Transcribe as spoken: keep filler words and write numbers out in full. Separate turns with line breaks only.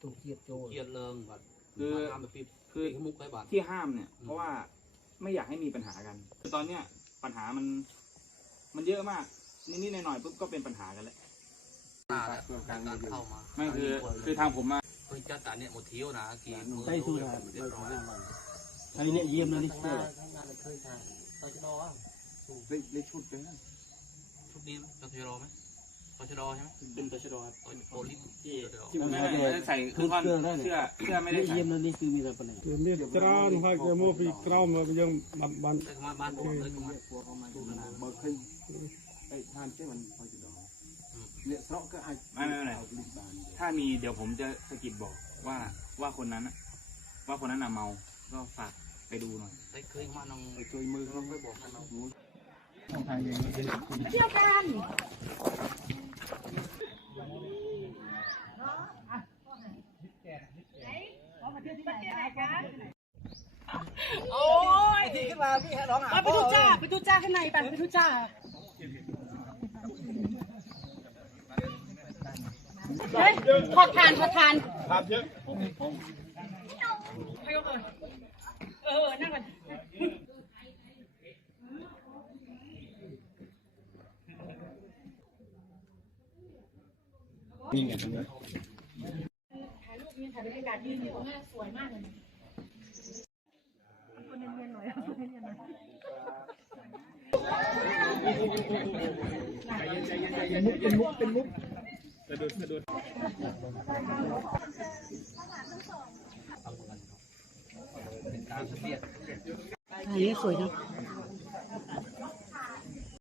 ตัวเกียดโจเกียดเลิงแบบ
คือคือที่ห้ามเนี่ยเพราะว่าไม่อยากให้มีปัญหากันคือตอนเนี้ยปัญหามันมันเยอะมากนิดๆหน่อยๆปุ๊บก็เป็นปัญหากันแล้ว
การเข้ามา
ไม่คือคือทางผมมา
เคยจัดการเนี่ยหมดเที่ยวนะกี่
ใช่สู้นะอันนี้เนี่ยเยี่ยมเลยนี่เคยทางตชดอ่ะ
ได้ได้ชุดเลยนะ
ชุดนี้ตชดไหมตชดใช่ไหม
เป็นตชด
โปลิส
ที่ที่มันไม่ใส่เครื่องเสื้อเสื้อไม่ได้ใส่
เยี่ยมเลยนี่คือมีอะไรปะเนี่ย
มีตราหอยเกมือปีกรามยังบันบัน
มาบ้านผมเลยมา
เบอร์ขึ้นไอ้ทานเจ้ามันพอจะดองเนี่ยเพราะก็ไอ้
ไม่ไม่ไม่ถ้ามีเดี๋ยวผมจะสกิดบอกว่าว่าคนนั้นว่าคนนั้นน่ะเมาก็ฝากไปดูหน่อย
เคยมาน้อง
ช่วยมือเขาไม่บอกกันเรา
เที่ยวกันโอ้ย
ที่ขึ้นมาพี่ร้องหา
ไปดูจ้าไปดูจ้าข้างในไปไปดูจ้าเฮ้ยขอทานขอทาน
ทานเยอะ
เออนั่งก่อน
นี่ไงตรงนี้
ถ่ายรูปยืนถ่ายบรรยากาศยืนอยู่สวยมากเลยคนเนียนๆหน่อยคนเนียนๆหน่อย
เป็นมุกเป็นมุกสะดุดสะดุด
เป็นการเสียด
อันนี้สวยนะ